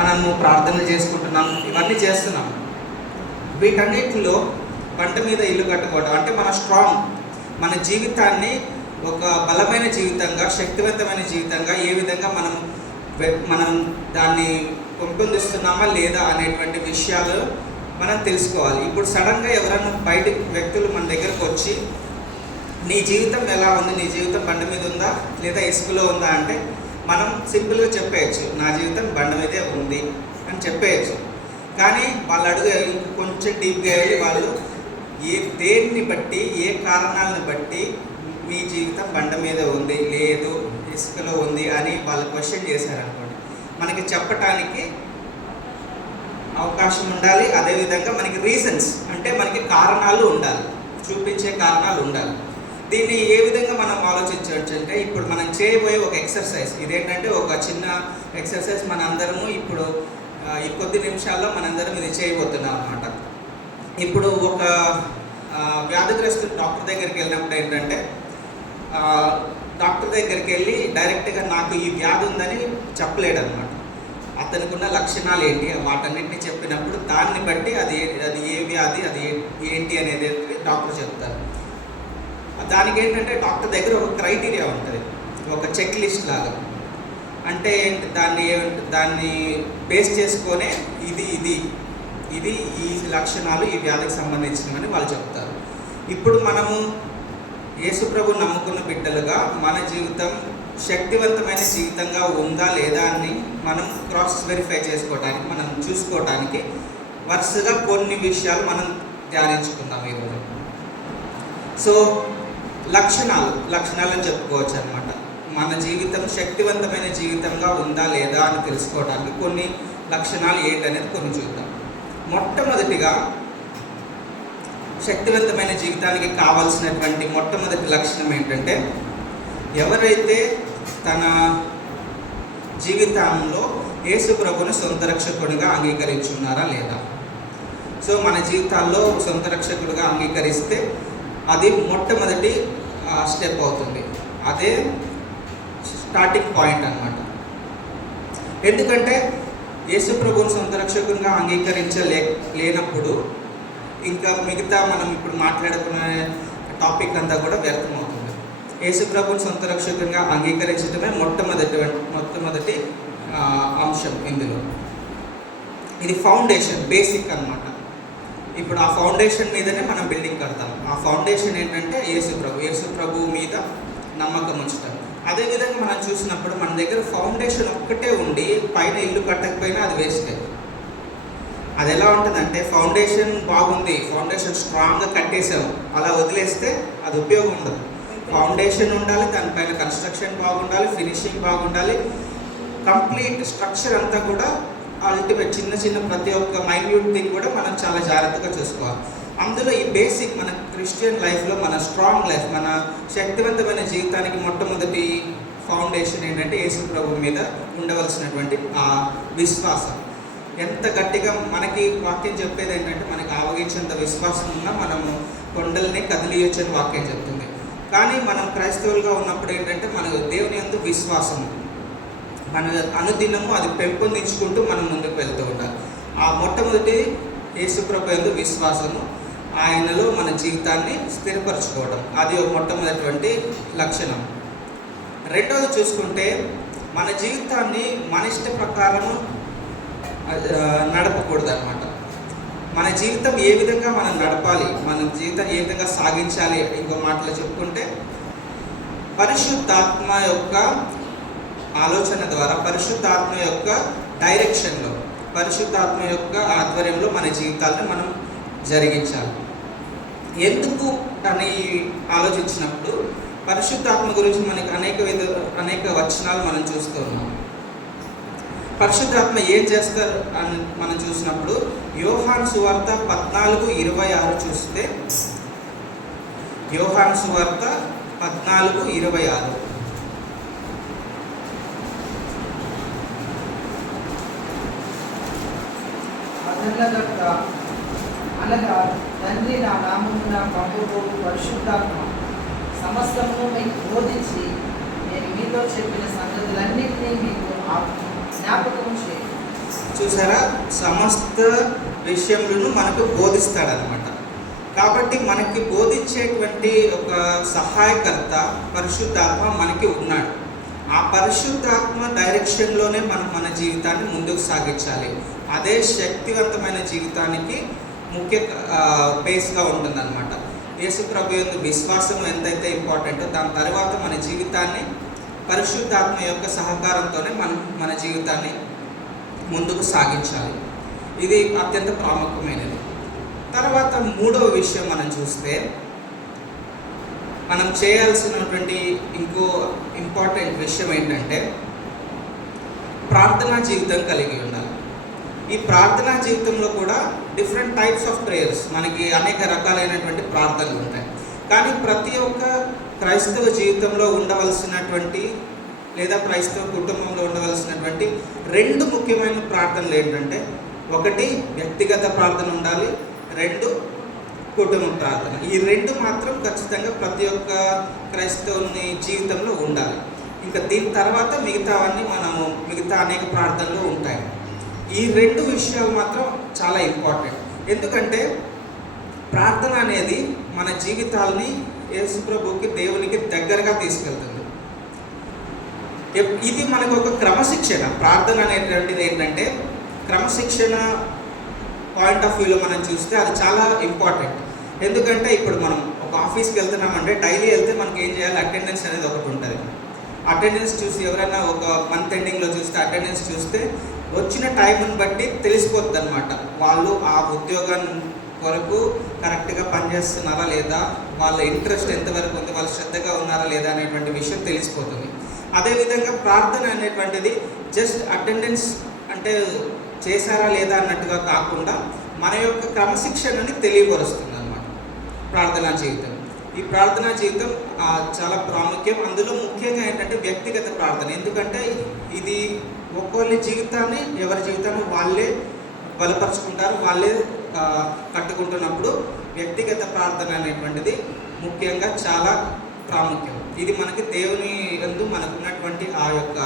మనము ప్రార్థనలు చేసుకుంటున్నాం, ఇవన్నీ చేస్తున్నాం. వీటన్నిటిలో పంట మీద ఇల్లు కట్టుకోవడం అంటే మన జీవితాన్ని ఒక బలమైన జీవితంగా, శక్తివంతమైన జీవితంగా ఏ విధంగా మనం దాన్ని పెంపొందిస్తున్నామా లేదా అనేటువంటి విషయాలు మనం తెలుసుకోవాలి. ఇప్పుడు సడన్గా ఎవరైనా బయట వ్యక్తులు మన దగ్గరకు వచ్చి నీ జీవితం ఎలా ఉంది, నీ జీవితం బండ మీద ఉందా లేదా ఇసుకలో ఉందా అంటే మనం సింపుల్గా చెప్పేయచ్చు, నా జీవితం బండ మీదే ఉంది అని చెప్పేయచ్చు. కానీ వాళ్ళు అడుగు కొంచెం డీప్గా వెళ్ళి వాళ్ళు దేన్ని బట్టి, ఏ కారణాలను బట్టి మీ జీవితం బండ మీద ఉంది లేదు ఇసుకలో ఉంది అని వాళ్ళు క్వశ్చన్ చేశారనుకోండి, మనకి చెప్పటానికి అవకాశం ఉండాలి. అదేవిధంగా మనకి రీజన్స్ అంటే మనకి కారణాలు ఉండాలి, చూపించే కారణాలు ఉండాలి. దీన్ని ఏ విధంగా మనం ఆలోచించవచ్చు అంటే ఇప్పుడు మనం చేయబోయే ఒక ఎక్సర్సైజ్ ఇదేంటంటే ఒక చిన్న ఎక్సర్సైజ్ మనందరము ఇప్పుడు ఈ కొద్ది నిమిషాల్లో మనందరం ఇది చేయబోతున్నాం అన్నమాట. ఇప్పుడు ఒక వ్యాధిగ్రస్తుడు డాక్టర్ దగ్గరికి వెళ్ళినప్పుడు ఏంటంటే డాక్టర్ దగ్గరికి వెళ్ళి డైరెక్ట్గా నాకు ఈ వ్యాధి ఉందని చెప్పలేడు అనమాట. అతనికి ఉన్న లక్షణాలు ఏంటి వాటన్నిటిని చెప్పినప్పుడు దాన్ని బట్టి అది ఏ వ్యాధి, అది ఏంటి అనేది డాక్టర్ చెప్తారు. దానికి ఏంటంటే డాక్టర్ దగ్గర ఒక క్రైటీరియా ఉంటుంది, ఒక చెక్ లిస్ట్ లాగా. అంటే దాన్ని బేస్ చేసుకొనే ఇది ఈ లక్షణాలు ఈ వ్యాధికి సంబంధించినవని వాళ్ళు చెప్తారు. ఇప్పుడు మనము యేసుప్రభు నమ్ముకున్న బిడ్డలుగా మన జీవితం శక్తివంతమైన జీవితంగా ఉందా లేదా అని మనం క్రాస్ వెరిఫై చేసుకోవడానికి, మనం చూసుకోవడానికి వరుసగా కొన్ని విషయాలు మనం ధ్యానించుకుందాం ఈరోజు. సో లక్షణాలను చెప్పుకోవచ్చు అనమాట. మన జీవితం శక్తివంతమైన జీవితంగా ఉందా లేదా అని తెలుసుకోవడానికి కొన్ని లక్షణాలు ఏంటనేది కొన్ని చూద్దాం. మొట్టమొదటిగా శక్తివంతమైన జీవితానికి కావాల్సినటువంటి మొట్టమొదటి లక్షణం ఏంటంటే ఎవరైతే తన జీవితంలో యేసు ప్రభువును సొంత రక్షకుడిగా అంగీకరించున్నారా లేదా. సో మన జీవితాల్లో సొంత రక్షకుడిగా అంగీకరిస్తే అది మొట్టమొదటి స్టెప్ అవుతుంది, అదే స్టార్టింగ్ పాయింట్ అన్నమాట. ఎందుకంటే యేసు ప్రభువును సొంత రక్షకుడిగా లేనప్పుడు ఇంకా మిగతా మనం ఇప్పుడు మాట్లాడుకునే టాపిక్ అంతా కూడా వ్యర్థమవుతుంది. యేసు ప్రభువును సొంత రక్షకుడిగా అంగీకరించడమే మొట్టమొదటి అంశం ఇందులో. ఇది ఫౌండేషన్, బేసిక్ అన్నమాట. ఇప్పుడు ఆ ఫౌండేషన్ మీదనే మనం బిల్డింగ్ కడతాం. ఆ ఫౌండేషన్ ఏంటంటే యేసు ప్రభు మీద నమ్మకం ఉంచుతాం. అదేవిధంగా మనం చూసినప్పుడు మన దగ్గర ఫౌండేషన్ ఒక్కటే ఉండి పైన ఇల్లు కట్టకపోయినా అది వేస్టే. అది ఎలా ఉంటుందంటే ఫౌండేషన్ బాగుంది, ఫౌండేషన్ స్ట్రాంగ్గా కట్టేసాం, అలా వదిలేస్తే అది ఉపయోగం ఉండదు. ఫౌండేషన్ ఉండాలి, దానిపైన కన్స్ట్రక్షన్ బాగుండాలి, ఫినిషింగ్ బాగుండాలి, కంప్లీట్ స్ట్రక్చర్ అంతా కూడా అల్టిమేట్ చిన్న ప్రతి ఒక్క మైన్యూట్ థింగ్ కూడా మనం చాలా జాగ్రత్తగా చూసుకోవాలి. అందులో ఈ బేసిక్ మన క్రిస్టియన్ లైఫ్లో మన స్ట్రాంగ్ లైఫ్, మన శక్తివంతమైన జీవితానికి మొట్టమొదటి ఫౌండేషన్ ఏంటంటే యేసు ప్రభు మీద ఉండవలసినటువంటి ఆ విశ్వాసం. ఎంత గట్టిగా మనకి వాక్యం చెప్పేది ఏంటంటే మనకి ఆవగించేంత విశ్వాసం ఉన్నా మనము కొండల్ని కదిలియొచ్చని వాక్యం చెప్తుంది. కానీ మనం క్రైస్తవులుగా ఉన్నప్పుడు ఏంటంటే మన దేవుని యందు విశ్వాసము మన అనుదినము అది పెంపొందించుకుంటూ మనం ముందుకు వెళ్తూ ఉండాలి. ఆ మొట్టమొదటి యేసుప్రభు యందు విశ్వాసము, ఆయనలో మన జీవితాన్ని స్థిరపరచుకోవడం, అది ఒక మొట్టమొదటి లక్షణం. రెండవది చూసుకుంటే మన జీవితాన్ని మన ఇష్ట ప్రకారము నడపకూడదు అన్నమాట. మన జీవితం ఏ విధంగా మనం నడపాలి, మన జీవితం ఏ విధంగా సాగించాలి, ఇంకో మాటలో చెప్పుకుంటే పరిశుద్ధాత్మ యొక్క ఆలోచన ద్వారా, పరిశుద్ధాత్మ యొక్క డైరెక్షన్లో, పరిశుద్ధాత్మ యొక్క ఆధ్వర్యంలో మన జీవితాలను మనం జరిగించాలి. ఎందుకు అని ఆలోచించినప్పుడు పరిశుద్ధాత్మ గురించి మనకి అనేక వచనాలు మనం చూస్తూ ఉన్నాం. పరిశుద్ధాత్మ ఏం చేస్తారు అని మనం చూసినప్పుడు యోహాను సువార్త 14:26 చూస్తే, యోహాను సువార్త 14:26 అనగా తండ్రి నా నామమున పంపుకోడు పరిశుద్ధాత్మ సమస్తము మీకు బోధించి నేను మీతో చెప్పిన సంగతులన్నింటినీ మీకు జ్ఞాపకం చేయండి. చూసారా, సమస్త విషయములను మనకు బోధిస్తాడనమాట. కాబట్టి మనకి బోధించేటువంటి ఒక సహాయకర్త పరిశుద్ధాత్మ మనకి ఉన్నాడు. ఆ పరిశుద్ధాత్మ డైరెక్షన్లోనే మనం మన జీవితాన్ని ముందుకు సాగించాలి. అదే శక్తివంతమైన జీవితానికి ముఖ్య బేస్గా ఉంటుందన్నమాట. యేసు ప్రభు యందు విశ్వాసం ఎంతైతే ఇంపార్టెంటో దాని తర్వాత మన జీవితాన్ని పరిశుద్ధాత్మ యొక్క సహకారంతోనే మనం మన జీవితాన్ని ముందుకు సాగించాలి. ఇది అత్యంత ప్రాముఖ్యమైనది. తర్వాత మూడవ విషయం మనం చూస్తే, మనం చేయాల్సినటువంటి ఇంకో ఇంపార్టెంట్ విషయం ఏంటంటే ప్రార్థనా జీవితం కలిగి ఉండాలి. ఈ ప్రార్థనా జీవితంలో కూడా డిఫరెంట్ టైప్స్ ఆఫ్ ప్రేయర్స్, మనకి అనేక రకాలైనటువంటి ప్రార్థనలు ఉంటాయి. కానీ ప్రతి ఒక్క క్రైస్తవ జీవితంలో ఉండవలసినటువంటి లేదా క్రైస్తవ కుటుంబంలో ఉండవలసినటువంటి రెండు ముఖ్యమైన ప్రార్థనలు ఏంటంటే, ఒకటి వ్యక్తిగత ప్రార్థన ఉండాలి, రెండు కుటుంబ ప్రార్థన. ఈ రెండు మాత్రం ఖచ్చితంగా ప్రతి ఒక్క క్రైస్తవుని జీవితంలో ఉండాలి. ఇంకా దీని తర్వాత మిగతా అనేక ప్రార్థనలు ఉంటాయి. ఈ రెండు విషయాలు మాత్రం చాలా ఇంపార్టెంట్. ఎందుకంటే ప్రార్థన అనేది మన జీవితాల్ని యేసు ప్రభువుకి, దేవునికి దగ్గరగా తీసుకెళ్తుంది. ఇది మనకు ఒక క్రమశిక్షణ. ప్రార్థన అనేటువంటిది ఏంటంటే క్రమశిక్షణ పాయింట్ ఆఫ్ వ్యూలో మనం చూస్తే అది చాలా ఇంపార్టెంట్. ఎందుకంటే ఇప్పుడు మనం ఒక ఆఫీస్కి వెళ్తున్నామంటే డైలీ వెళ్తే మనకి ఏం చేయాలి, అటెండెన్స్ అనేది ఒకటి ఉంటుంది. అటెండెన్స్ చూసి ఎవరైనా ఒక మంత్ ఎండింగ్లో చూస్తే అటెండెన్స్ చూస్తే వచ్చిన టైంని బట్టి తెలిసిపోతుంది అనమాట. వాళ్ళు ఆ ఉద్యోగం కొరకు కరెక్ట్గా పనిచేస్తున్నారా లేదా, వాళ్ళ ఇంట్రెస్ట్ ఎంతవరకు ఉంది, వాళ్ళు శ్రద్ధగా ఉన్నారా లేదా అనేటువంటి విషయం తెలిసిపోతుంది. అదేవిధంగా ప్రార్థన అనేటువంటిది జస్ట్ అటెండెన్స్ అంటే చేశారా లేదా అన్నట్టుగా కాకుండా మన యొక్క క్రమశిక్షణని తెలియపరుస్తుంది అన్నమాట ప్రార్థనా జీవితం. ఈ ప్రార్థనా జీవితం చాలా ప్రాముఖ్యం. అందులో ముఖ్యంగా ఏంటంటే వ్యక్తిగత ప్రార్థన. ఎందుకంటే ఇది ఒక్కొక్కరి జీవితాన్ని, ఎవరి జీవితాన్ని వాళ్ళే బలపరుచుకుంటారు, వాళ్ళే కట్టుకుంటున్నప్పుడు వ్యక్తిగత ప్రార్థన అనేటువంటిది ముఖ్యంగా చాలా ప్రాముఖ్యం. ఇది మనకి దేవుని యందు మనకున్నటువంటి ఆ యొక్క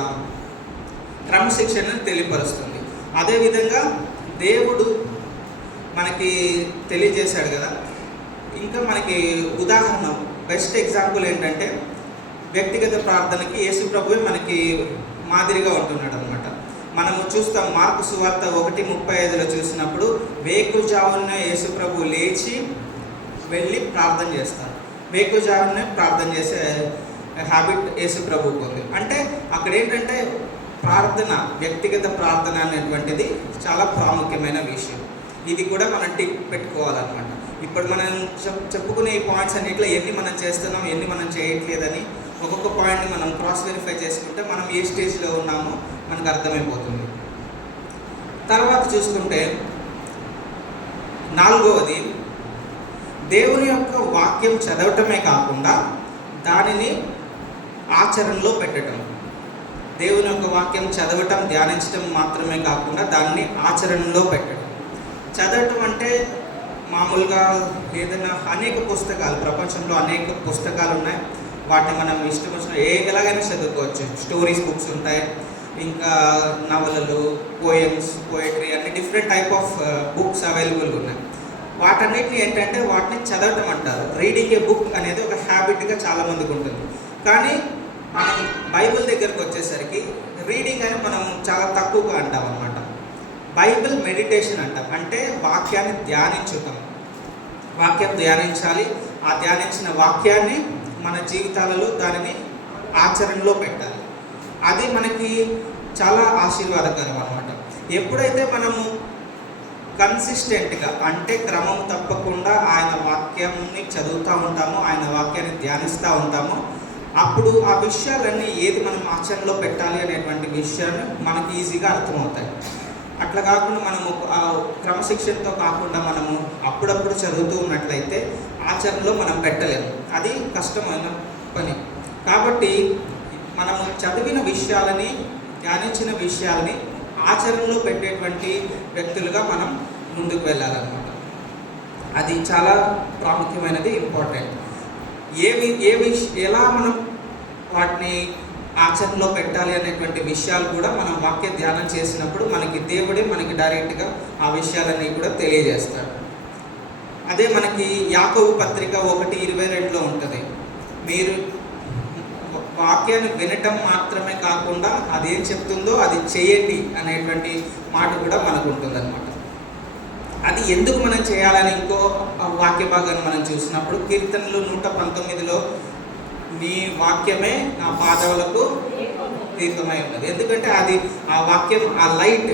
క్రమశిక్షణను తెలియపరుస్తుంది. అదేవిధంగా దేవుడు మనకి తెలియజేశాడు కదా. ఇంకా మనకి ఉదాహరణ, బెస్ట్ ఎగ్జాంపుల్ ఏంటంటే వ్యక్తిగత ప్రార్థనకి యేసు ప్రభువే మనకి మాదిరిగా ఉంటున్నాడు అనమాట. మనము చూస్తాం మార్కు సువార్త 1:35 చూసినప్పుడు వేకుజామునే యేసు ప్రభు లేచి వెళ్ళి ప్రార్థన చేస్తారు. వేకుజామునే ప్రార్థన చేసే హ్యాబిట్ యేసు ప్రభువుకు ఉంది. అంటే అక్కడ ఏంటంటే ప్రార్థన, వ్యక్తిగత ప్రార్థన అనేటువంటిది చాలా ప్రాముఖ్యమైన విషయం. ఇది కూడా మనం టిక్ పెట్టుకోవాలన్నమాట. ఇప్పుడు మనం చెప్పుకునే ఈ పాయింట్స్ అన్నిట్లో ఎన్ని మనం చేస్తున్నాం, ఎన్ని మనం చేయట్లేదని ఒక్కొక్క పాయింట్ని మనం క్రాస్ వెరిఫై చేసుకుంటే మనం ఏ స్టేజ్లో ఉన్నామో మనకు అర్థమైపోతుంది. తర్వాత చూసుకుంటే నాలుగవది, దేవుని యొక్క వాక్యం చదవటమే కాకుండా దానిని ఆచరణలో పెట్టడం. దేవుని యొక్క వాక్యం చదవటం, ధ్యానించడం మాత్రమే కాకుండా దాన్ని ఆచరణలో పెట్టడం. చదవటం అంటే మామూలుగా ఏదైనా అనేక పుస్తకాలు, ప్రపంచంలో అనేక పుస్తకాలు ఉన్నాయి. వాటిని మనం ఇష్టం వచ్చిన ఎలాగైనా చదువుకోవచ్చు. స్టోరీస్ బుక్స్ ఉంటాయి, ఇంకా నవలలు, పోయమ్స్, పోయట్రీ, అన్ని డిఫరెంట్ టైప్ ఆఫ్ బుక్స్ అవైలబుల్గా ఉన్నాయి. వాటన్నిటిని ఏంటంటే వాటిని చదవటం అంటారు. రీడింగ్ ఏ బుక్ అనేది ఒక హ్యాబిట్గా చాలామందికి ఉంటుంది. కానీ మనం బైబిల్ దగ్గరకు వచ్చేసరికి రీడింగ్ అని మనం చాలా తక్కువగా అంటాం అన్నమాట. బైబిల్ మెడిటేషన్ అంటాం. అంటే వాక్యాన్ని ధ్యానించుతాం. వాక్యం ధ్యానించాలి. ఆ ధ్యానించిన వాక్యాన్ని మన జీవితాలలో దానిని ఆచరణలో పెట్టాలి. అది మనకి చాలా ఆశీర్వాదకరం అన్నమాట. ఎప్పుడైతే మనము కన్సిస్టెంట్గా, అంటే క్రమం తప్పకుండా ఆయన వాక్యాన్ని చదువుతూ ఉంటామో, ఆయన వాక్యాన్ని ధ్యానిస్తూ ఉంటామో, అప్పుడు ఆ విషయాలన్నీ ఏది మనం ఆచరణలో పెట్టాలి అనేటువంటి విషయాన్ని మనకి ఈజీగా అర్థమవుతాయి. అట్లా కాకుండా మనము క్రమశిక్షణతో కాకుండా మనము అప్పుడప్పుడు చదువుతూ ఉన్నట్లయితే ఆచరణలో మనం పెట్టలేము. అది కష్టమైన పని. కాబట్టి మనము చదివిన విషయాలని, ధ్యానించిన విషయాలని ఆచరణలో పెట్టేటువంటి వ్యక్తులుగా మనం ముందుకు వెళ్ళాలన్నమాట. అది చాలా ప్రాముఖ్యమైనది, ఇంపార్టెంట్. ఎలా మనం వాటిని ఆచరణలో పెట్టాలి అనేటువంటి విషయాలు కూడా మనం వాక్య ధ్యానం చేసినప్పుడు మనకి దేవుడే మనకి డైరెక్ట్గా ఆ విషయాలన్నీ కూడా తెలియజేస్తాడు. అదే మనకి యాకోబు పత్రిక 1:22లో ఉంటుంది, మీరు వాక్యాన్ని వినటం మాత్రమే కాకుండా అదేం చెప్తుందో అది చేయండి అనేటువంటి మాట కూడా మనకు ఉంటుంది అనమాట. అది ఎందుకు మనం చేయాలని ఇంకో వాక్య భాగాన్ని మనం చూసినప్పుడు కీర్తనలు 119లో నీ వాక్యమే నా పాదములకు దీపమై ఉన్నది. ఎందుకంటే అది ఆ వాక్యం, ఆ లైట్,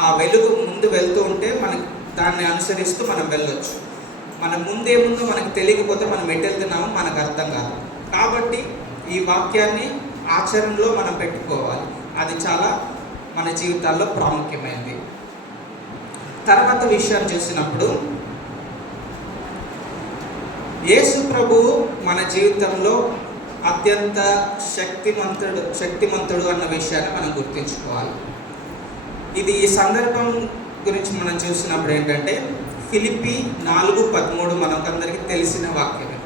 ఆ వెలుగు ముందు వెళ్తూ ఉంటే మనకి దాన్ని అనుసరిస్తూ మనం వెళ్ళొచ్చు. మనం ముందేముందో మనకు తెలియకపోతే మనం ఎటు వెళ్తున్నామో మనకు అర్థం కాదు. కాబట్టి ఈ వాక్యాన్ని ఆచరణలో మనం పెట్టుకోవాలి. అది చాలా మన జీవితాల్లో ప్రాముఖ్యమైనది. తర్వాత విషయం చూసినప్పుడు యేసు ప్రభువు మన జీవితంలో అత్యంత శక్తిమంతుడు అన్న విషయాన్ని మనం గుర్తుంచుకోవాలి. ఇది ఈ సందర్భం గురించి మనం చూసినప్పుడు ఏంటంటే ఫిలిప్పీ 4:13 మనకందరికీ తెలిసిన వాక్యమే.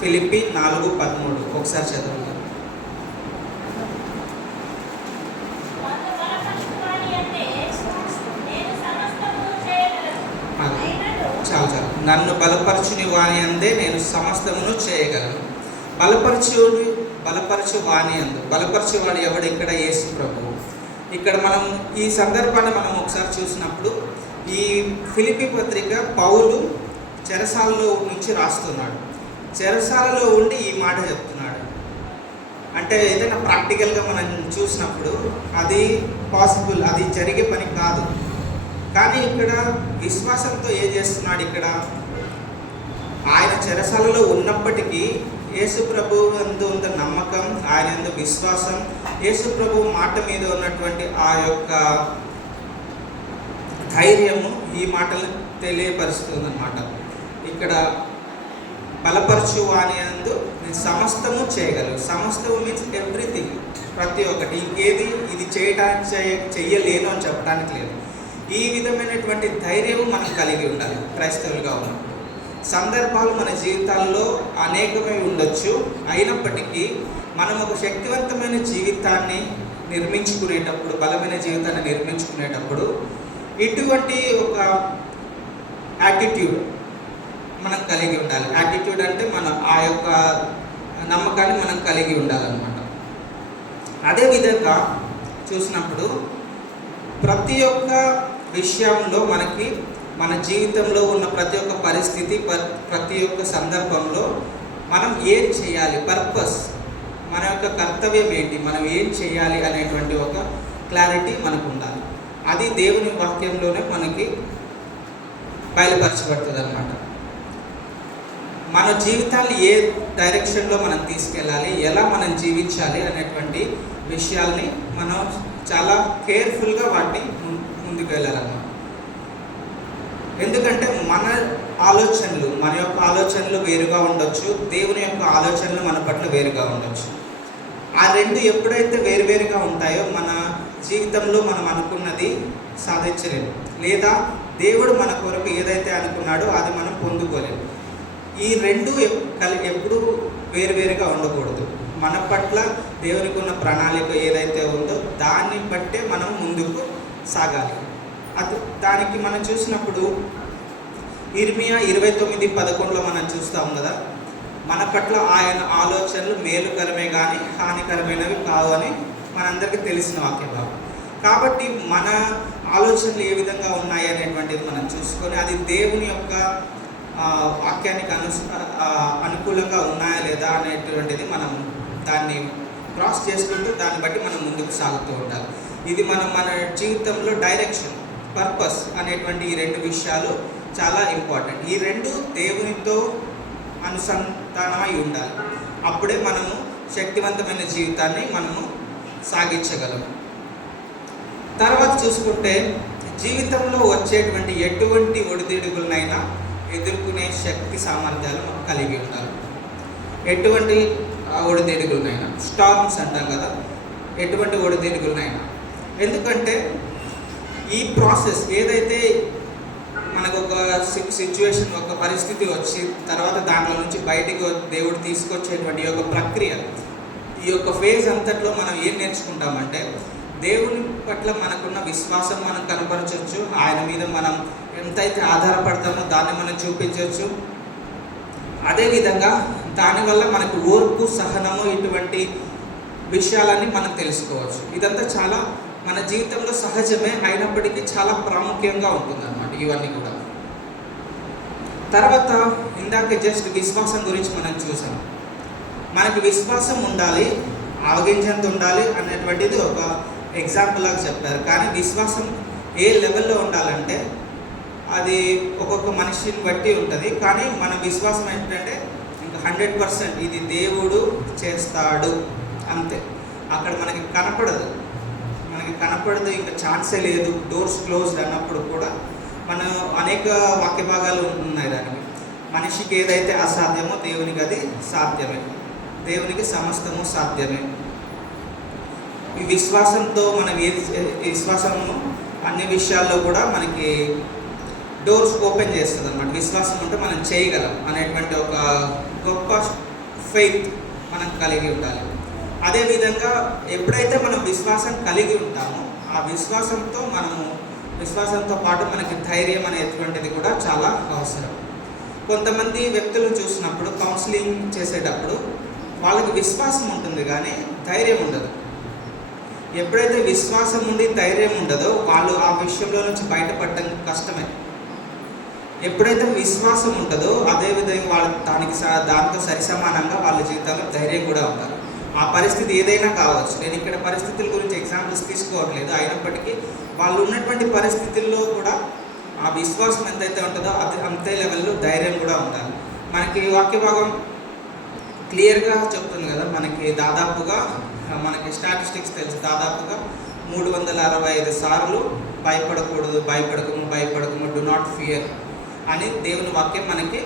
ఫిలిప్పీ 4:13 ఒకసారి చదవండి. చాలు నన్ను బలపరచుని వాణి అందే నేను సమస్తమును చేయగలను. బలపరచు వాణి అందు, బలపరచువాడు ఎవడు? ఇక్కడ యేసు ప్రభువు. ఇక్కడ మనం ఈ సందర్భాన్ని మనం ఒకసారి చూసినప్పుడు ఈ ఫిలిప్పీ పత్రిక పౌలు చెరసాలలో నుంచి రాస్తున్నాడు. చెరసాలలో ఉండి ఈ మాట చెప్తున్నాడు. అంటే ఏదైనా ప్రాక్టికల్గా మనం చూసినప్పుడు అది పాసిబుల్, అది జరిగే పని కాదు. కానీ ఇక్కడ విశ్వాసంతో ఏం చేస్తున్నాడు? ఇక్కడ ఆయన చెరసాలలో ఉన్నప్పటికీ యేసు ప్రభు యందు ఉన్న నమ్మకం, ఆయన యందు విశ్వాసం, యేసు ప్రభు మాట మీద ఉన్నటువంటి ఆ యొక్క ధైర్యము ఈ మాటలు తెలియపరుస్తుంది అన్నమాట. ఇక్కడ బలపరచు వాని యందు నేను సమస్తము చేయగలను. సమస్తము మీన్స్ ఎవ్రీథింగ్, ప్రతి ఒక్కటి. ఇంకేది ఇది చెయ్యలేను అని చెప్పడానికి లేదు. ఈ విధమైనటువంటి ధైర్యం మనం కలిగి ఉండాలి క్రైస్తవులుగా ఉన్నప్పుడు. సందర్భాలు మన జీవితాల్లో అనేకమై ఉండొచ్చు, అయినప్పటికీ మనం ఒక శక్తివంతమైన జీవితాన్ని నిర్మించుకునేటప్పుడు, బలమైన జీవితాన్ని నిర్మించుకునేటప్పుడు ఇటువంటి ఒక యాటిట్యూడ్ మనం కలిగి ఉండాలి. యాటిట్యూడ్ అంటే మనం ఆ యొక్క నమ్మకాన్ని మనం కలిగి ఉండాలన్నమాట. అదేవిధంగా చూసినప్పుడు ప్రతి ఒక్క విషయంలో మనకి మన జీవితంలో ఉన్న ప్రతి ఒక్క పరిస్థితి, ప్రతి ఒక్క సందర్భంలో మనం ఏం చేయాలి, పర్పస్, మన యొక్క కర్తవ్యం ఏంటి, మనం ఏం చేయాలి అనేటువంటి ఒక క్లారిటీ మనకు ఉండాలి. అది దేవుని వాక్యంలోనే మనకి బయలుపరచబడుతుంది అన్నమాట. మన జీవితాన్ని ఏ డైరెక్షన్లో మనం తీసుకెళ్ళాలి, ఎలా మనం జీవించాలి అనేటువంటి విషయాల్ని మనం చాలా కేర్ఫుల్గా వాటిని ముందుకు వెళ్ళాలన్నమాట. ఎందుకంటే మన ఆలోచనలు, మన యొక్క ఆలోచనలు వేరుగా ఉండొచ్చు, దేవుని యొక్క ఆలోచనలు మన పట్ల వేరుగా ఉండొచ్చు. ఆ రెండు ఎప్పుడైతే వేరువేరుగా ఉంటాయో మన జీవితంలో మనం అనుకున్నది సాధించలేము, లేదా దేవుడు మన కొరకు ఏదైతే అనుకున్నాడో అది మనం పొందుకోలేము. ఈ రెండు ఎప్పుడూ వేరువేరుగా ఉండకూడదు. మన పట్ల దేవునికి ఉన్న ప్రణాళిక ఏదైతే ఉందో దాన్ని బట్టే మనం ముందుకు సాగాలి. దానికి మనం చూసినప్పుడు ఇర్మియా 29:11లో మనం చూస్తాం కదా, మన పట్ల ఆయన ఆలోచనలు మేలుకరమే కానీ హానికరమైనవి కావు అని మనందరికీ తెలిసిన వాక్యం. కాబట్టి మన ఆలోచనలు ఏ విధంగా ఉన్నాయి అనేటువంటిది మనం చూసుకొని అది దేవుని యొక్క వాక్యానికి అనుకూలంగా ఉన్నాయా లేదా అనేటువంటిది మనం దాన్ని క్రాస్ చేసుకుంటూ దాన్ని బట్టి మనం ముందుకు సాగుతూ ఉండాలి. ఇది మన జీవితంలో డైరెక్షన్, పర్పస్ అనేటువంటి ఈ రెండు విషయాలు చాలా ఇంపార్టెంట్. ఈ రెండు దేవునితో అనుసంధానమై ఉండాలి. అప్పుడే మనము శక్తివంతమైన జీవితాన్ని మనము సాగించగలము. తర్వాత చూసుకుంటే జీవితంలో వచ్చేటువంటి ఎటువంటి ఒడిదుడుకులనైనా ఎదుర్కొనే శక్తి సామర్థ్యాలు మనం కలిగి ఉండాలి. ఎటువంటి ఒడిదుడుకులనైనా, స్టార్మ్స్ అంటాం కదా, ఎటువంటి ఒడిదుడుకులనైనా. ఎందుకంటే ఈ ప్రాసెస్ ఏదైతే మనకు ఒక సిచ్యువేషన్, ఒక పరిస్థితి వచ్చి తర్వాత దాంట్లో నుంచి బయటికి దేవుడు తీసుకొచ్చేటువంటి ఒక ప్రక్రియ, ఈ యొక్క ఫేజ్ అంతట్లో మనం ఏం నేర్చుకుంటామంటే దేవుని పట్ల మనకున్న విశ్వాసం మనం కనపరచవచ్చు, ఆయన మీద మనం ఎంతైతే ఆధారపడతామో దాన్ని మనం చూపించవచ్చు. అదేవిధంగా దానివల్ల మనకు ఓర్పు, సహనము ఇటువంటి విషయాలన్నీ మనం తెలుసుకోవచ్చు. ఇదంతా చాలా మన జీవితంలో సహజమే, అయినప్పటికీ చాలా ప్రాముఖ్యంగా ఉంటుందన్నమాట ఇవన్నీ కూడా. తర్వాత ఇందాక జస్ట్ విశ్వాసం గురించి మనం చూసాం. మనకి విశ్వాసం ఉండాలి, ఆవగించేంత ఉండాలి అనేటువంటిది ఒక ఎగ్జాంపుల్ లాగా చెప్పారు. కానీ విశ్వాసం ఏ లెవెల్లో ఉండాలంటే అది ఒక్కొక్క మనిషిని బట్టి ఉంటుంది. కానీ మన విశ్వాసం ఏంటంటే ఇంకా 100% ఇది దేవుడు చేస్తాడు అంతే. అక్కడ మనకి కనపడదు, ఇంకా ఛాన్సే లేదు, డోర్స్ క్లోజ్డ్ అన్నప్పుడు కూడా మన అనేక వాక్య భాగాలు ఉన్నాయి దానికి. మనిషికి ఏదైతే అసాధ్యమో దేవునికి అది సాధ్యమే, దేవునికి సమస్తము సాధ్యమే. ఈ విశ్వాసంతో మనం విశ్వాసము అన్ని విషయాల్లో కూడా మనకి డోర్స్ ఓపెన్ చేస్తుంది అన్నమాట. విశ్వాసం ఉంటే మనం చేయగలం అనేటువంటి ఒక గొప్ప ఫెయిత్ మనం కలిగి ఉండాలి. అదేవిధంగా ఎప్పుడైతే మనం విశ్వాసం కలిగి ఉంటామో ఆ విశ్వాసంతో పాటు మనకి ధైర్యం అనేటువంటిది కూడా చాలా అవసరం. కొంతమంది వ్యక్తులను చూసినప్పుడు కౌన్సిలింగ్ చేసేటప్పుడు వాళ్ళకి విశ్వాసం ఉంటుంది కానీ ధైర్యం ఉండదు. ఎప్పుడైతే విశ్వాసం ఉండి ధైర్యం ఉండదో వాళ్ళు ఆ విషయంలో నుంచి బయటపడడం కష్టమే. ఎప్పుడైతే విశ్వాసం ఉంటుందో అదేవిధంగా వాళ్ళు దాంతో సరిసమానంగా వాళ్ళ జీవితంలో ధైర్యం కూడా ఉండాలి. ఆ పరిస్థితి ఏదైనా కావచ్చు. నేను ఇక్కడ పరిస్థితుల గురించి ఎగ్జాంపుల్స్ తీసుకోవట్లేదు, అయినప్పటికీ వాళ్ళు ఉన్నటువంటి పరిస్థితుల్లో కూడా ఆ విశ్వాసం ఎంతైతే ఉంటుందో అంతే లెవెల్లో ధైర్యం కూడా ఉండాలి. మనకి వాక్య భాగం క్లియర్గా చెప్తుంది కదా, మనకి స్టాటిస్టిక్స్ తెలుసు, దాదాపుగా 365 సార్లు భయపడకము, డు నాట్ ఫియర్ అని దేవుని వాక్యం మనకి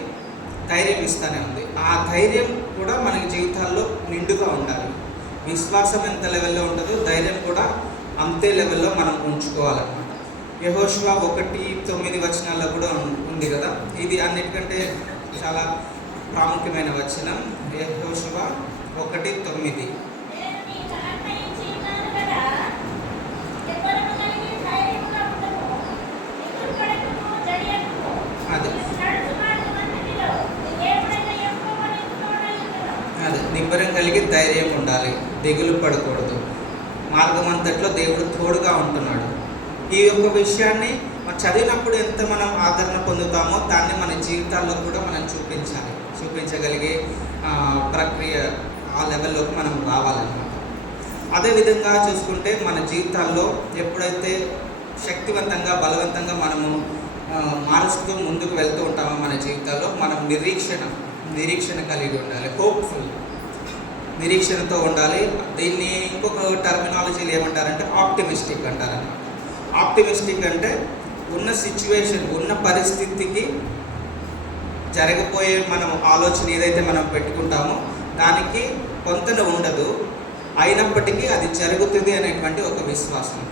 ధైర్యం ఇస్తూనే ఉంది. ఆ ధైర్యం కూడా మనకి జీవితాల్లో నిండుగా ఉండాలి. విశ్వాసం ఎంత లెవెల్లో ఉంటుందో ధైర్యం కూడా అంతే లెవెల్లో మనం ఉంచుకోవాలన్నమాట. యెహోషువ 1:9 కూడా ఉంది కదా, ఇది అన్నిటికంటే చాలా ప్రాముఖ్యమైన వచనం. యెహోషువ 1:9. అదే నిబ్బరం కలిగి ధైర్యం ఉండాలి, దిగులు పడకూడదు, మార్గం అంతట్లో దేవుడు తోడుగా ఉంటున్నాడు. ఈ యొక్క విషయాన్ని చదివినప్పుడు ఎంత మనం ఆదరణ పొందుతామో దాన్ని మన జీవితాల్లో కూడా మనం చూపించగలిగే ప్రక్రియ ఆ లెవెల్లోకి మనం రావాలన్నమాట. అదేవిధంగా చూసుకుంటే మన జీవితాల్లో ఎప్పుడైతే శక్తివంతంగా బలవంతంగా మనము మారుస్తూ ముందుకు వెళ్తూ ఉంటామో మన జీవితాల్లో మనం నిరీక్షణ కలిగి ఉండాలి. హోప్ఫుల్, నిరీక్షణతో ఉండాలి. దీన్ని ఇంకొక టర్మినాలజీలు ఏమంటారంటే ఆప్టిమిస్టిక్ అంటారన్నమాట. ఆప్టిమిస్టిక్ అంటే ఉన్న సిచ్యువేషన్, ఉన్న పరిస్థితికి జరగబోయే మనం ఆలోచన ఏదైతే మనం పెట్టుకుంటామో దానికి కొంతన ఉండదు, అయినప్పటికీ అది జరుగుతుంది అనేటువంటి ఒక విశ్వాసం.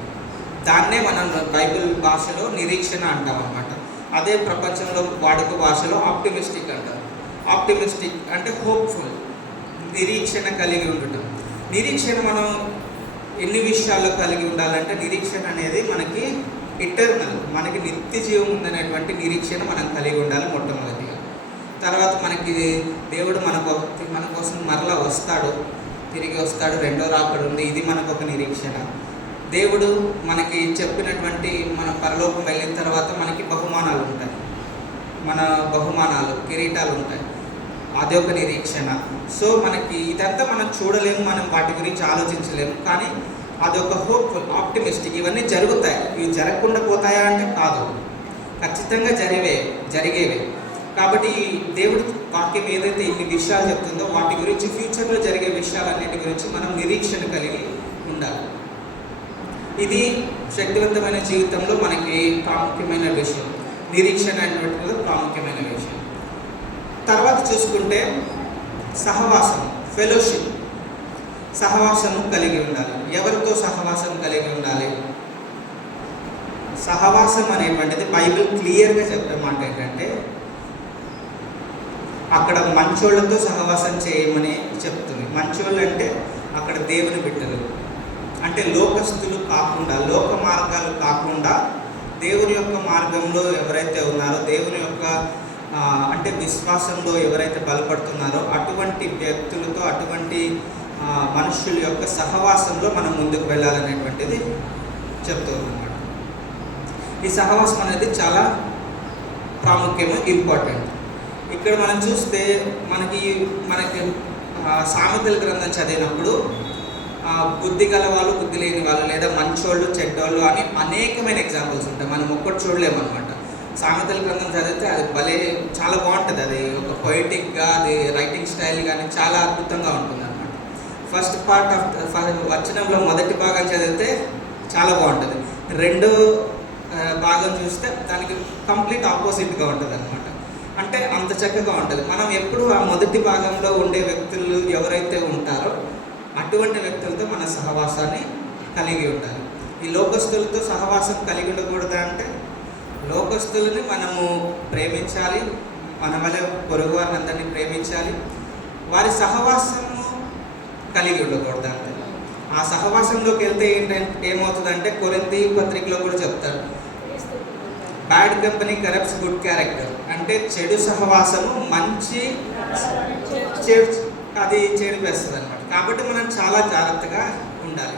దాన్నే మనం బైబిల్ భాషలో నిరీక్షణ అంటాం అన్నమాట. అదే ప్రపంచంలో వాడుక భాషలో ఆప్టిమిస్టిక్ అంటారు. ఆప్టిమిస్టిక్ అంటే హోప్ఫుల్, నిరీక్షణ కలిగి ఉండటం. నిరీక్షణ మనం ఎన్ని విషయాల్లో కలిగి ఉండాలంటే నిరీక్షణ అనేది మనకి ఇటర్నల్, మనకి నిత్య జీవం ఉందనేటువంటి నిరీక్షణ మనం కలిగి ఉండాలి మొట్టమొదటిగా. తర్వాత మనకి దేవుడు మన కోసం మరలా తిరిగి వస్తాడు, రెండో రాకడ ఉంది, ఇది మనకు ఒక నిరీక్షణ. దేవుడు మనకి చెప్పినటువంటి మన పరలోకం వెళ్ళిన తర్వాత మనకి బహుమానాలు ఉంటాయి, కిరీటాలు ఉంటాయి, అదే ఒక నిరీక్షణ. సో మనకి ఇదంతా మనం చూడలేము, మనం వాటి గురించి ఆలోచించలేము, కానీ అదొక హోప్ఫుల్, ఆప్టిమిస్టిక్. ఇవన్నీ జరుగుతాయి. ఇవి జరగకుండా పోతాయా అంటే కాదు, ఖచ్చితంగా జరిగేవే. కాబట్టి దేవుడి వాక్యం ఏదైతే ఇన్ని విషయాలు చెప్తుందో వాటి గురించి, ఫ్యూచర్లో జరిగే విషయాలన్నిటి గురించి మనం నిరీక్షణ కలిగి ఉండాలి. ఇది శక్తివంతమైన జీవితంలో మనకి ప్రాముఖ్యమైన విషయం. నిరీక్షణ అనేటువంటిది ప్రాముఖ్యమైన విషయం. తర్వాత చూసుకుంటే సహవాసం, ఫెలోషిప్, సహవాసము కలిగి ఉండాలి. ఎవరితో సహవాసం కలిగి ఉండాలి? సహవాసం అనేటువంటిది బైబిల్ క్లియర్గా చెప్పే మాట ఏంటంటే అక్కడ మంచోళ్ళతో సహవాసం చేయమని చెప్తుంది. మంచోళ్ళు అంటే అక్కడ దేవుని బిడ్డలు, అంటే లోకస్తులు కాకుండా, లోక మార్గాలు కాకుండా దేవుని యొక్క మార్గంలో ఎవరైతే ఉన్నారో, దేవుని యొక్క అంటే విశ్వాసంలో ఎవరైతే బలపడుతున్నారో అటువంటి వ్యక్తులతో, అటువంటి మనుషుల యొక్క సహవాసంలో మనం ముందుకు వెళ్ళాలనేటువంటిది చెప్తూ ఉన్నమాట. ఈ సహవాసం అనేది చాలా ప్రాముఖ్యము, ఇంపార్టెంట్. ఇక్కడ మనం చూస్తే మనకి సామెతల గ్రంథం చదివినప్పుడు బుద్ధి గల వాళ్ళు, బుద్ధి లేని వాళ్ళు, లేదా మంచోళ్ళు, చెడ్డోళ్ళు అని అనేకమైన ఎగ్జాంపుల్స్ ఉంటాయి. మనం ఒక్కటి చూడలేమన్నమాట. సామెతల గ్రంథం చదివితే అది భలే చాలా బాగుంటుంది. అది ఒక పొయిటిక్గా, అది రైటింగ్ స్టైల్ కానీ చాలా అద్భుతంగా ఉంటుంది అనమాట. ఫస్ట్ పార్ట్ ఆఫ్ వచనంలో మొదటి భాగం చదివితే చాలా బాగుంటుంది. రెండో భాగం చూస్తే దానికి కంప్లీట్ ఆపోజిట్గా ఉంటుంది అనమాట. అంటే అంత చక్కగా ఉంటుంది. మనం ఎప్పుడు ఆ మొదటి భాగంలో ఉండే వ్యక్తులు ఎవరైతే ఉంటారో అటువంటి వ్యక్తులతో మన సహవాసాన్ని కలిగి ఉండాలి. ఈ లోకస్తులతో సహవాసం కలిగి ఉండకూడదు అంటే లోకస్తులని మనము ప్రేమించాలి, మన వల్ల పొరుగు వారిని అందరినీ ప్రేమించాలి. వారి సహవాసము కలిగి ఉండకూడదు అంటే ఆ సహవాసంలోకి వెళ్తే ఏమవుతుందంటే కొరింథీ పత్రికలో కూడా చెప్తారు, bad company corrupts good character. అంటే చెడు సహవాసము మంచి అది చెడిపేస్తుంది అనమాట. కాబట్టి మనం చాలా జాగ్రత్తగా ఉండాలి.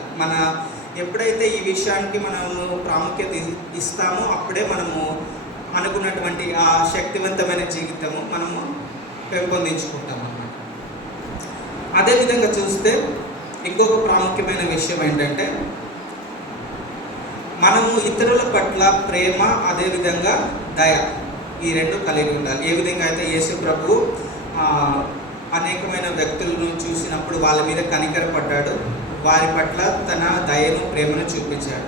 ఎప్పుడైతే ఈ విషయానికి మనము ప్రాముఖ్యత ఇస్తామో అప్పుడే మనము అనుకున్నటువంటి ఆ శక్తివంతమైన జీవితము మనము పెంపొందించుకుంటాం అన్నమాట. అదేవిధంగా చూస్తే ఇంకొక ప్రాముఖ్యమైన విషయం ఏంటంటే మనము ఇతరుల పట్ల ప్రేమ, అదేవిధంగా దయ, ఈ రెండు కలిగి ఉండాలి. ఏ విధంగా అయితే యేసు ప్రభు అనేకమైన వ్యక్తులను చూసినప్పుడు వాళ్ళ మీద కనికరపడ్డాడు, వారి పట్ల తన దయను, ప్రేమను చూపించాడు.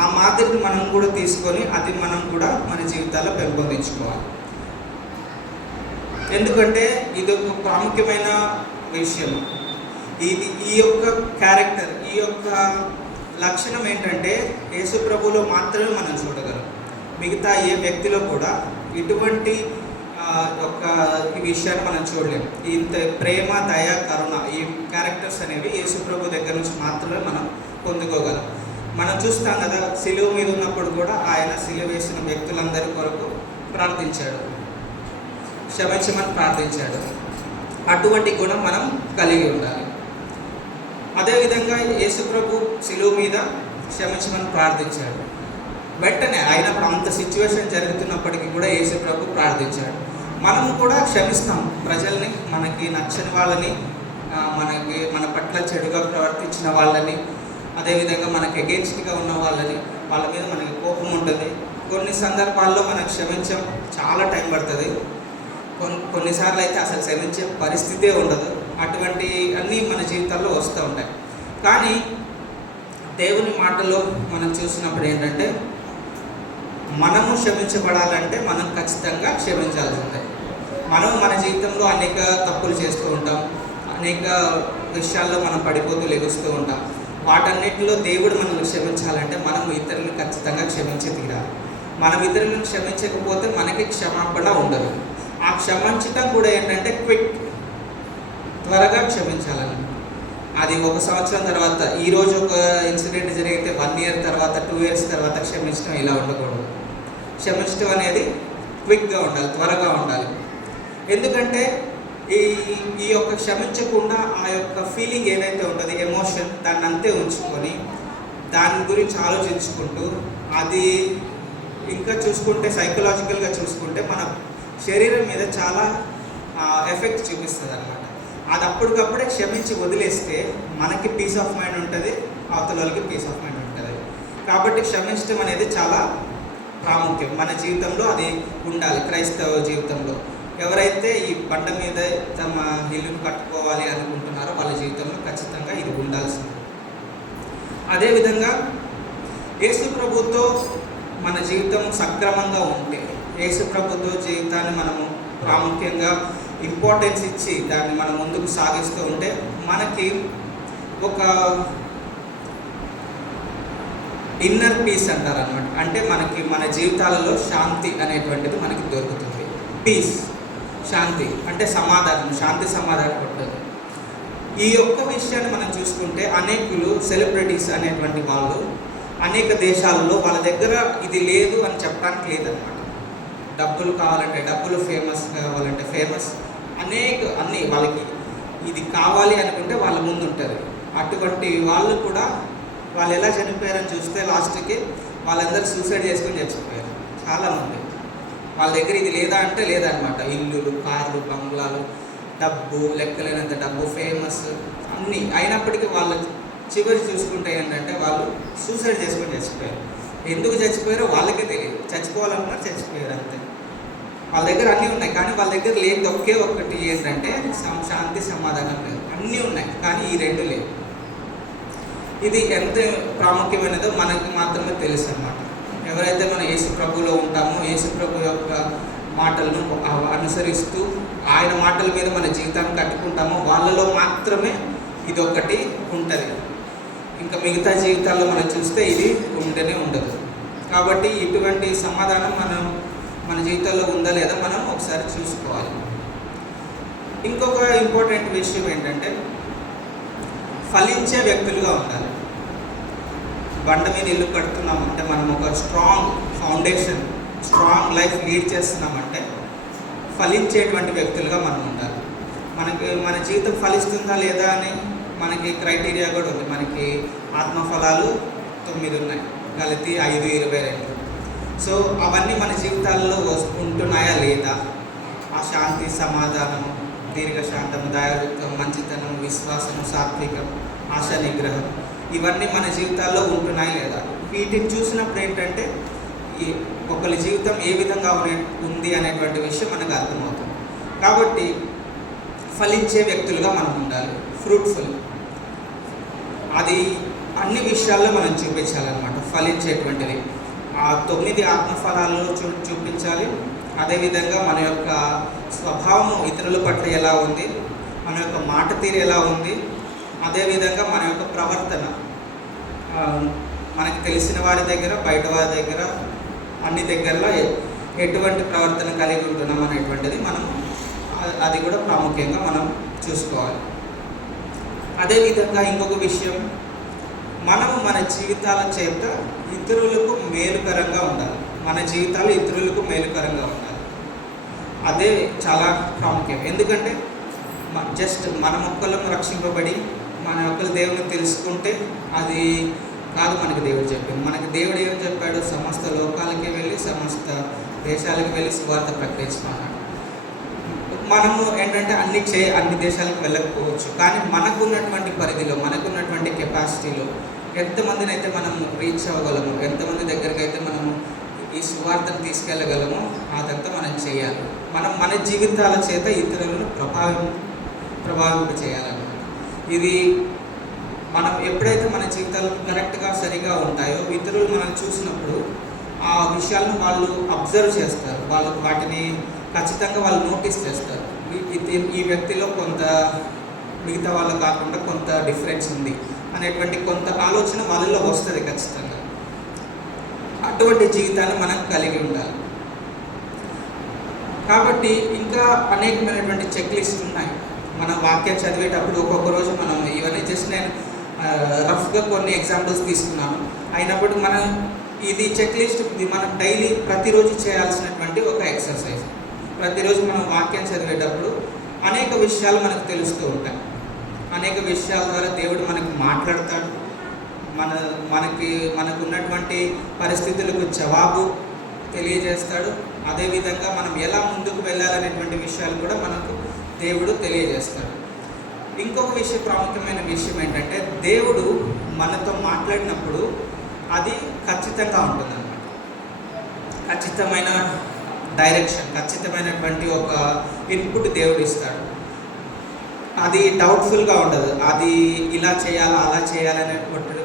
ఆ మాదిరిని మనం కూడా తీసుకొని అది మనం కూడా మన జీవితాల్లో పెంపొందించుకోవాలి. ఎందుకంటే ఇది ఒక ప్రాముఖ్యమైన విషయం. ఈ యొక్క క్యారెక్టర్, ఈ యొక్క లక్షణం ఏంటంటే యేసు ప్రభువులో మాత్రమే మనం చూడగలం. మిగతా ఏ వ్యక్తిలో కూడా ఇటువంటి ఈ విషయాన్ని మనం చూడలేము. ఇంత ప్రేమ, దయ, కరుణ, ఈ క్యారెక్టర్స్ అనేవి యేసు ప్రభు దగ్గర నుంచి మాత్రమే మనం పొందుకోగలం. మనం చూస్తాం కదా, సిలువ మీద ఉన్నప్పుడు కూడా ఆయన సిలువ వేసిన వ్యక్తులందరి కొరకు ప్రార్థించాడు, క్షమించమని ప్రార్థించాడు. అటువంటి గుణం మనం కలిగి ఉండాలి. అదేవిధంగా యేసు ప్రభు సిలువ మీద క్షమించమని ప్రార్థించాడు. వెంటనే ఆయన అంత సిచ్యువేషన్ జరుగుతున్నప్పటికీ కూడా యేసు ప్రభు ప్రార్థించాడు. మనము కూడా క్షమిస్తాం ప్రజల్ని, మనకి నచ్చని వాళ్ళని, మన పట్ల చెడుగా ప్రవర్తించిన వాళ్ళని, అదేవిధంగా మనకి అగెయిన్స్ట్గా ఉన్న వాళ్ళని, వాళ్ళ మీద మనకి కోపం ఉంటుంది. కొన్ని సందర్భాల్లో మనం క్షమించం, చాలా టైం పడుతుంది. కొన్నిసార్లు అయితే అసలు క్షమించే పరిస్థితే ఉండదు. అటువంటి అన్నీ మన జీవితాల్లో వస్తూ ఉంటాయి. కానీ దేవుని మాటలో మనం చూసినప్పుడు ఏంటంటే మనము క్షమించబడాలంటే మనం ఖచ్చితంగా క్షమించాల్సి ఉంటుంది. మనం మన జీవితంలో అనేక తప్పులు చేస్తూ ఉంటాం, అనేక విషయాల్లో మనం పడిపోతూ లెగుస్తూ ఉంటాం. వాటన్నిటిలో దేవుడు మనల్ని క్షమించాలంటే మనం ఇతరులను ఖచ్చితంగా క్షమించి తీరాలి. మనం ఇతరులను క్షమించకపోతే మనకి క్షమాపణ ఉండదు. ఆ క్షమించటం కూడా ఏంటంటే త్వరగా క్షమించాలని. అది 1 సంవత్సరం తర్వాత, ఈరోజు ఒక ఇన్సిడెంట్ జరిగితే 1 ఇయర్ తర్వాత, 2 ఇయర్స్ తర్వాత క్షమించడం ఇలా ఉండకూడదు. క్షమించడం అనేది క్విక్గా ఉండాలి, త్వరగా ఉండాలి. ఎందుకంటే ఈ యొక్క క్షమించకుండా ఆ యొక్క ఫీలింగ్ ఏదైతే ఉంటుందో, ఎమోషన్, దాన్ని అంతే ఉంచుకొని దాని గురించి ఆలోచించుకుంటూ అది ఇంకా చూసుకుంటే సైకలాజికల్గా చూసుకుంటే మన శరీరం మీద చాలా ఎఫెక్ట్ చూపిస్తుంది అన్నమాట. అది అప్పటికప్పుడే క్షమించి వదిలేస్తే మనకి పీస్ ఆఫ్ మైండ్ ఉంటుంది, అవతల వాళ్ళకి పీస్ ఆఫ్ మైండ్ ఉంటుంది. కాబట్టి క్షమించడం అనేది చాలా ప్రాముఖ్యం మన జీవితంలో. అది ఉండాలి. క్రైస్తవ జీవితంలో ఎవరైతే ఈ బండ మీద తమ ఇల్లును కట్టుకోవాలి అనుకుంటున్నారో వాళ్ళ జీవితంలో ఖచ్చితంగా ఇది ఉండాల్సింది. అదేవిధంగా యేసు ప్రభుతో మన జీవితం సక్రమంగా ఉంటే, యేసు ప్రభుతో జీవితాన్ని మనము ప్రాముఖ్యంగా ఇంపార్టెన్స్ ఇచ్చి దాన్ని మనం ముందుకు సాగిస్తూ ఉంటే మనకి ఒక ఇన్నర్ పీస్ అంటారు అన్నమాట. అంటే మనకి మన జీవితాలలో శాంతి అనేటువంటిది మనకి దొరుకుతుంది. పీస్, శాంతి అంటే సమాధానం, శాంతి సమాధానం ఉంటుంది. ఈ ఒక్క విషయాన్ని మనం చూసుకుంటే అనేకులు సెలబ్రిటీస్ అనేటువంటి వాళ్ళు అనేక దేశాలలో వాళ్ళ దగ్గర ఇది లేదు అని చెప్పడానికి లేదనమాట. డబ్బులు కావాలంటే డబ్బులు, ఫేమస్ కావాలంటే ఫేమస్, అన్ని వాళ్ళకి ఇది కావాలి అనుకుంటే వాళ్ళ ముందు ఉంటుంది. అటువంటి వాళ్ళు కూడా వాళ్ళు ఎలా చనిపోయారని చూస్తే లాస్ట్కి వాళ్ళందరూ సూసైడ్ చేసుకొని చచ్చిపోయారు చాలామంది. వాళ్ళ దగ్గర ఇది లేదా అంటే లేదనమాట. ఇల్లులు, కార్లు, బంగ్లాలు, డబ్బు, లెక్కలేనంత డబ్బు, ఫేమస్ అన్నీ అయినప్పటికీ వాళ్ళు చివరి చూసుకుంటే ఏంటంటే వాళ్ళు సూసైడ్ చేసుకొని చచ్చిపోయారు. ఎందుకు చచ్చిపోయారో వాళ్ళకే తెలియదు. చచ్చిపోవాలన్నా చచ్చిపోయారు అంతే. వాళ్ళ దగ్గర అన్నీ ఉన్నాయి కానీ వాళ్ళ దగ్గర లేదు ఒకే ఒక్కటి ఏంటంటే శాంతి, సమాధానం లేదు. అన్నీ ఉన్నాయి కానీ ఈ రెండు లేవు. ఇది ఎంత ప్రాముఖ్యమైనదో మనకి మాత్రమే తెలుసు అన్నమాట. ఎవరైతే మనం యేసు ప్రభులో ఉంటామో, యేసు ప్రభు యొక్క మాటలను అనుసరిస్తూ ఆయన మాటల మీద మన జీవితాన్ని కట్టుకుంటామో వాళ్ళలో మాత్రమే ఇది ఒకటి ఉంటుంది. ఇంకా మిగతా జీవితాల్లో మనం చూస్తే ఇది ఉండనే ఉండదు. కాబట్టి ఇటువంటి సమాధానం మన జీవితంలో ఉందా లేదా మనం ఒకసారి చూసుకోవాలి. ఇంకొక ఇంపార్టెంట్ విషయం ఏంటంటే ఫలించే వ్యక్తులుగా ఉండాలి. బండ మీద ఇల్లు కడుతున్నామంటే మనం ఒక strong foundation, strong life lead చేస్తున్నామంటే ఫలించేటువంటి వ్యక్తులుగా మనం ఉండాలి. మన జీవితం ఫలిస్తుందా లేదా అని మనకి క్రైటీరియా కూడా ఉంది. మనకి ఆత్మఫలాలు 9 ఉన్నాయి, గలతీ 5:22. సో అవన్నీ మన జీవితాల్లో ఉంటున్నాయా లేదా? ఆ శాంతి, సమాధానం, దీర్ఘశాంతం, దయాలుత్వం, మంచితనం, విశ్వాసం, సాత్వికం, ఆశ నిగ్రహం, ఇవన్నీ మన జీవితాల్లో ఉంటున్నాయి లేదా? వీటిని చూసినప్పుడు ఏంటంటే ఒకరి జీవితం ఏ విధంగా ఉంది అనేటువంటి విషయం మనకు అర్థమవుతుంది. కాబట్టి ఫలించే వ్యక్తులుగా మనం ఉండాలి. ఫ్రూట్ఫుల్, అది అన్ని విషయాల్లో మనం చూపించాలన్నమాట. ఫలించేటువంటిది ఆ 9 ఆత్మఫలాల్లో చూపించాలి. అదేవిధంగా మన యొక్క స్వభావం ఇతరుల పట్ల ఎలా ఉంది, మన యొక్క మాట తీరు ఎలా ఉంది, అదేవిధంగా మన యొక్క ప్రవర్తన మనకి తెలిసిన వారి దగ్గర, బయట వారి దగ్గర, అన్ని దగ్గరలో ఎటువంటి ప్రవర్తన కలిగి ఉంటున్నాం అనేటువంటిది అది కూడా ప్రాముఖ్యంగా మనం చూసుకోవాలి. అదేవిధంగా ఇంకొక విషయం, మన జీవితాల చేత ఇతరులకు మేలుకరంగా ఉండాలి. మన జీవితాలు ఇతరులకు మేలుకరంగా ఉండాలి. అదే చాలా ప్రాముఖ్యం. ఎందుకంటే జస్ట్ మన ఒక్కళ్ళము రక్షింపబడి మన ఒక్కరు దేవుని తెలుసుకుంటే అది కాదు మనకి దేవుడు చెప్పింది. మనకి దేవుడు ఏం చెప్పాడు? సమస్త లోకాలకి వెళ్ళి సమస్త దేశాలకు వెళ్ళి సువార్త ప్రకటించుకున్నాడు. మనము ఏంటంటే అన్ని దేశాలకు వెళ్ళకపోవచ్చు, కానీ మనకున్నటువంటి పరిధిలో, మనకున్నటువంటి కెపాసిటీలో ఎంతమందిని అయితే మనం రీచ్ అవ్వగలము, ఎంతమంది దగ్గరికి అయితే మనము ఈ సువార్తను తీసుకెళ్ళగలమో అదంతా మనం చేయాలి. మన జీవితాల చేత ఇతరులను ప్రభావింప చేయాలన్నమాట. ఇది మనం ఎప్పుడైతే మన జీవితాలు కరెక్ట్గా సరిగా ఉంటాయో ఇతరులు మనల్ని చూసినప్పుడు ఆ విషయాలను వాళ్ళు అబ్జర్వ్ చేస్తారు. వాళ్ళు వాటిని ఖచ్చితంగా వాళ్ళు నోటీస్ చేస్తారు. ఈ వ్యక్తిలో కొంత మిగతా వాళ్ళు కాకుండా కొంత డిఫరెన్స్ ఉంది అనేటువంటి కొంత ఆలోచన వాళ్ళలో వస్తుంది ఖచ్చితంగా. అటువంటి జీవితాన్ని మనం కలిగి ఉండాలి. కాబట్టి ఇంకా అనేకమైనటువంటి చెక్ లిస్ట్ ఉన్నాయి. మన వాక్యం చదివేటప్పుడు ఒక్కొక్క రోజు మనం ఇవన్నీ జస్ట్ నేను రఫ్గా కొన్ని ఎగ్జాంపుల్స్ తీసుకున్నాను. అయినప్పుడు ఇది చెక్ లిస్ట్, ఇది మనం డైలీ ప్రతిరోజు చేయాల్సినటువంటి ఒక ఎక్సర్సైజ్. ప్రతిరోజు మనం వాక్యం చదివేటప్పుడు అనేక విషయాలు మనకు తెలుస్తూ ఉంటాయి. అనేక విషయాల ద్వారా దేవుడు మనకు మాట్లాడతాడు. మనకు ఉన్నటువంటి పరిస్థితులకు జవాబు తెలియజేస్తాడు. అదేవిధంగా మనం ఎలా ముందుకు వెళ్ళాలనేటువంటి విషయాలు కూడా మనకు దేవుడు తెలియజేస్తాడు. ఇంకొక ప్రాముఖ్యమైన విషయం ఏంటంటే దేవుడు మనతో మాట్లాడినప్పుడు అది ఖచ్చితంగా ఉంటుందన్నమాట. ఖచ్చితమైన డైరెక్షన్, ఖచ్చితమైనటువంటి ఒక ఇన్పుట్ దేవుడు ఇస్తాడు. అది డౌట్ఫుల్గా ఉండదు. అది ఇలా చేయాలా అలా చేయాలనే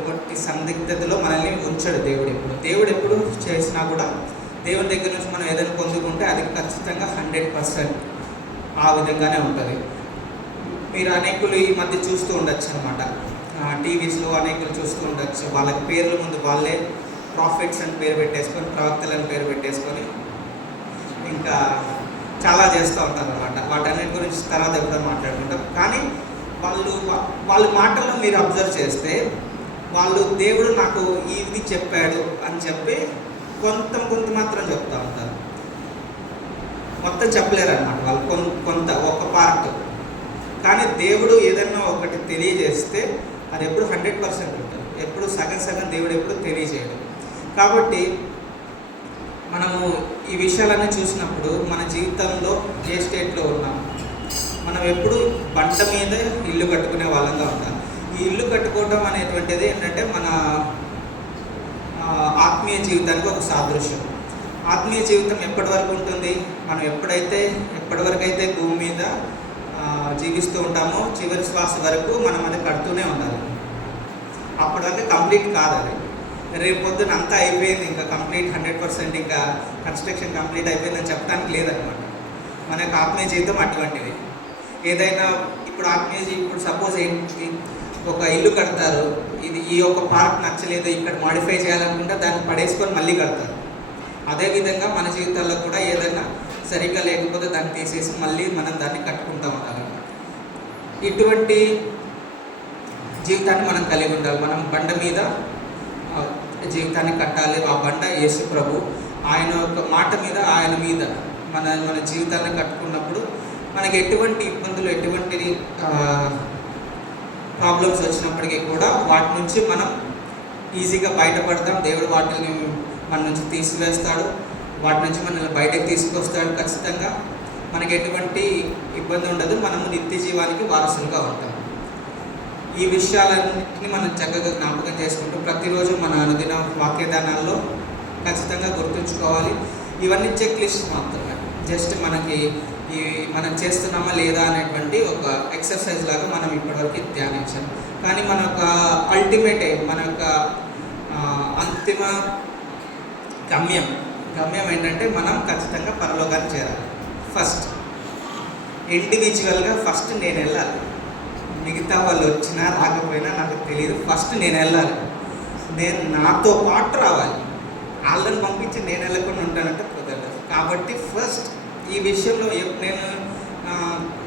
కొట్టి సందిగ్ధతలో మనల్ని ఉంచాడు దేవుడు ఎప్పుడు చేసినా కూడా దేవుని దగ్గర నుంచి మనం ఏదైనా పొందుకుంటే అది ఖచ్చితంగా 100% ఆ విధంగానే ఉంటుంది. మీరు అనేకులు ఈ మధ్య చూస్తూ ఉండొచ్చు అనమాట. టీవీస్లో అనేకులు చూస్తూ ఉండొచ్చు. వాళ్ళకి పేర్ల ముందు వాళ్ళే ప్రాఫిట్స్ అని పేరు పెట్టేసుకొని, ప్రవక్తలని పేరు పెట్టేసుకొని ఇంకా చాలా చేస్తూ ఉంటారు అనమాట. వాటన్నిటి గురించి తర్వాత ఎప్పుడో మాట్లాడుకుంటాం. కానీ వాళ్ళ మాటల్లో మీరు అబ్జర్వ్ చేస్తే వాళ్ళు దేవుడు నాకు ఇది చెప్పాడు అని చెప్పి కొంత మాత్రం చెప్తా ఉంటారు. మొత్తం చెప్పలేరు అనమాట వాళ్ళు, కొంత ఒక పార్ట్. కానీ దేవుడు ఏదన్నా ఒకటి తెలియజేస్తే అది ఎప్పుడు 100% ఉంటుంది, ఎప్పుడు సగం దేవుడు ఎప్పుడు తెలియజేయడు. కాబట్టి మనము ఈ విషయాలన్నీ చూసినప్పుడు మన జీవితంలో ఏ స్టేట్లో ఉన్నాం, మనం ఎప్పుడు బండ మీద ఇల్లు కట్టుకునే వాళ్ళంగా ఉంటాం. ఈ ఇల్లు కట్టుకోవడం అనేటువంటిది ఏంటంటే మన ఆత్మీయ జీవితానికి ఒక సాదృశ్యం. ఆత్మీయ జీవితం ఎప్పటి వరకు ఉంటుంది? మనం ఎప్పటి వరకు అయితే భూమి మీద జీవిస్తూ ఉంటామో చివరి శ్వాస వరకు మనం అది కడుతూనే ఉండాలి. అప్పటివరకు కంప్లీట్ కాదు అది. రేపు పొద్దున అంతా అయిపోయింది, ఇంకా కంప్లీట్ 100% ఇంకా కన్స్ట్రక్షన్ కంప్లీట్ అయిపోయిందని చెప్పడానికి లేదనమాట. మన యొక్క ఆత్మీయ జీవితం అటువంటిది. ఏదైనా ఇప్పుడు సపోజ్ ఏంటి, ఒక ఇల్లు కడతారు, ఈ యొక్క పార్ట్ నచ్చలేదు, ఇక్కడ మాడిఫై చేయాలనుకుంటే దాన్ని పడేసుకొని మళ్ళీ కడతారు. అదేవిధంగా మన జీవితాల్లో కూడా ఏదైనా సరిగ్గా లేకపోతే దాన్ని తీసేసి మళ్ళీ మనం దాన్ని కట్టుకుంటాం అన్నమాట. ఇటువంటి జీవితాన్ని మనం కలిగి ఉండాలి. మనం బండ మీద జీవితాన్ని కట్టాలి. ఆ బండ యేసు ప్రభు. ఆయన యొక్క మాట మీద, ఆయన మీద మన జీవితాన్ని కట్టుకున్నప్పుడు మనకి ఎటువంటి ఇబ్బందులు, ఎటువంటి ప్రాబ్లమ్స్ వచ్చినప్పటికీ కూడా వాటి నుంచి మనం ఈజీగా బయటపడతాం. దేవుడు వాటిని మన నుంచి తీసివేస్తాడు, వాటి నుంచి మనల్ని బయటకు తీసుకొస్తాడు. ఖచ్చితంగా మనకి ఎటువంటి ఇబ్బంది ఉండదు, మనము నిత్య జీవానికి వారసులుగా ఉంటాం. ఈ విషయాలన్నింటినీ మనం చక్కగా జ్ఞాపకం చేసుకుంటూ ప్రతిరోజు మన అనుదిన వాక్యదానాల్లో ఖచ్చితంగా గుర్తుంచుకోవాలి. ఇవన్నీ చెక్ లిస్ట్ మాత్రమే, జస్ట్ మనం చేస్తున్నామా లేదా అనేటువంటి ఒక ఎక్సర్సైజ్ లాగా మనం ఇప్పటివరకు ధ్యానించాం. కానీ మన యొక్క అల్టిమేట్ ఎయిమ్, మన యొక్క అంతిమ గమ్యం ఏంటంటే మనం ఖచ్చితంగా పరలోకానికి చేరాలి. ఫస్ట్ ఇండివిజువల్గా ఫస్ట్ నేను వెళ్ళాలి. మిగతా వాళ్ళు వచ్చినా రాకపోయినా నాకు తెలియదు, ఫస్ట్ నేను వెళ్ళాలి. నేను నాతో పాటు రావాలి. వాళ్ళని పంపించి నేను వెళ్ళకుండా ఉంటానంటే కుదరదు. కాబట్టి ఫస్ట్ ఈ విషయంలో నేను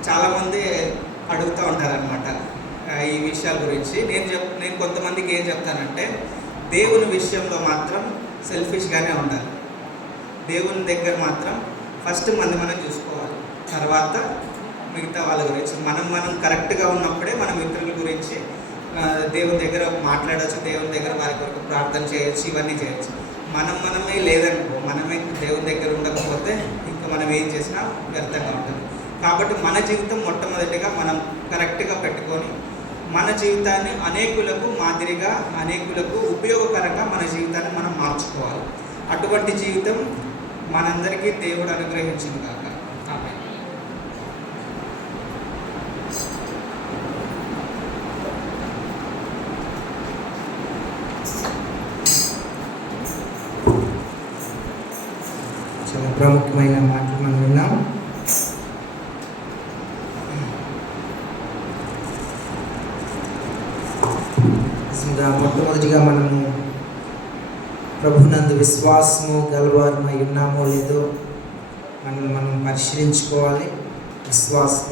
చాలామంది అడుగుతూ ఉంటారనమాట ఈ విషయాల గురించి. నేను కొంతమందికి ఏం చెప్తానంటే, దేవుని విషయంలో మాత్రం సెల్ఫిష్గానే ఉండాలి. దేవుని దగ్గర మాత్రం ఫస్ట్ మనం చూసుకోవాలి, తర్వాత మిగతా వాళ్ళ గురించి. మనం కరెక్ట్గా ఉన్నప్పుడే మనం ఇతరుల గురించి దేవుని దగ్గర మాట్లాడవచ్చు, దేవుని దగ్గర వారి కొరకు ప్రార్థన చేయొచ్చు, ఇవన్నీ చేయొచ్చు. మనమే లేదనుకో, మనమే దేవుని దగ్గర ఉండకపోతే ఇంకా మనం ఏం చేసినా వ్యర్థంగా ఉంటుంది. కాబట్టి మన జీవితం మొట్టమొదటిగా మనం కరెక్ట్గా పెట్టుకొని మన జీవితాన్ని అనేకులకు మాదిరిగా, అనేకులకు ఉపయోగకరంగా మన జీవితాన్ని మనం మార్చుకోవాలి. అటువంటి జీవితం మనందరికీ దేవుడు అనుగ్రహించింది కాక. ఆమేన్. చాలా ప్రాముఖ్యమైన మాటలు మనం విన్నాం. మొట్టమొదటిగా మనము ప్రభునందు విశ్వాసము గలవారమై ఉన్నామో లేదో మనం పరిశీలించుకోవాలి. విశ్వాసం